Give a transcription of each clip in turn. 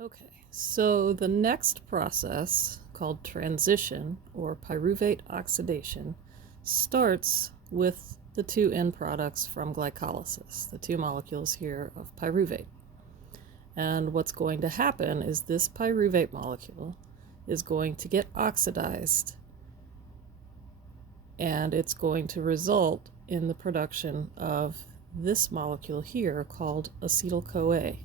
Okay, so the next process, called transition or pyruvate oxidation, starts with the two end products from glycolysis, the two molecules here of pyruvate. And what's going to happen is this pyruvate molecule is going to get oxidized, and it's going to result in the production of this molecule here called acetyl-CoA.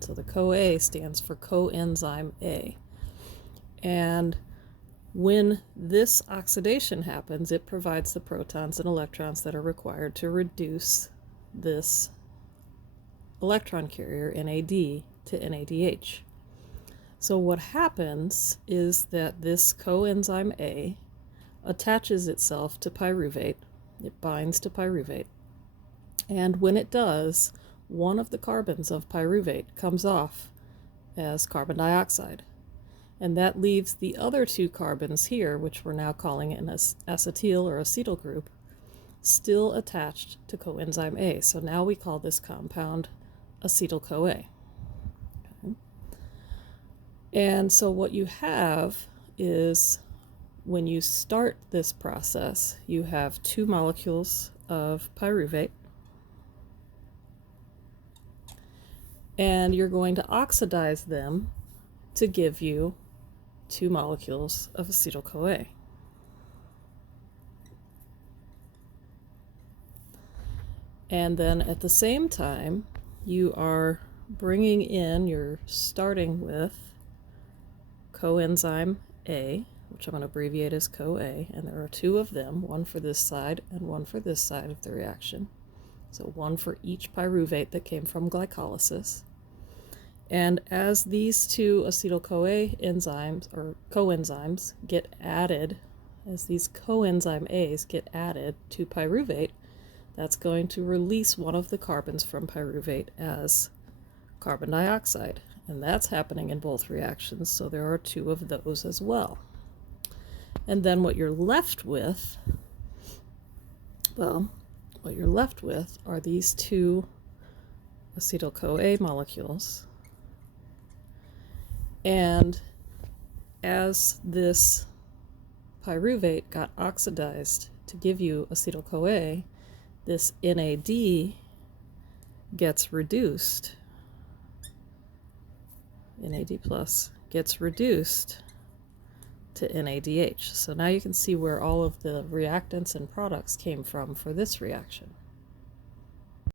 So the CoA stands for coenzyme A. And when this oxidation happens, it provides the protons and electrons that are required to reduce this electron carrier, NAD, to NADH. So what happens is that this coenzyme A attaches itself to pyruvate. It binds to pyruvate. And when it does, one of the carbons of pyruvate comes off as carbon dioxide. And that leaves the other two carbons here, which we're now calling an acetyl or acetyl group, still attached to coenzyme A. So now we call this compound acetyl-CoA. Okay. And so what you have is, when you start this process, you have two molecules of pyruvate, and you're going to oxidize them to give you two molecules of acetyl-CoA. And then at the same time, you are bringing in, you're starting with coenzyme A, which I'm going to abbreviate as CoA, and there are two of them, one for this side and one for this side of the reaction. So one for each pyruvate that came from glycolysis. And as these two acetyl-CoA enzymes, or coenzymes, get added, as these coenzyme A's get added to pyruvate, that's going to release one of the carbons from pyruvate as carbon dioxide. And that's happening in both reactions, so there are two of those as well. And then what you're left with, are these two acetyl-CoA molecules. And as this pyruvate got oxidized to give you acetyl-CoA, this NAD gets reduced. NAD plus gets reduced to NADH. So now you can see where all of the reactants and products came from for this reaction.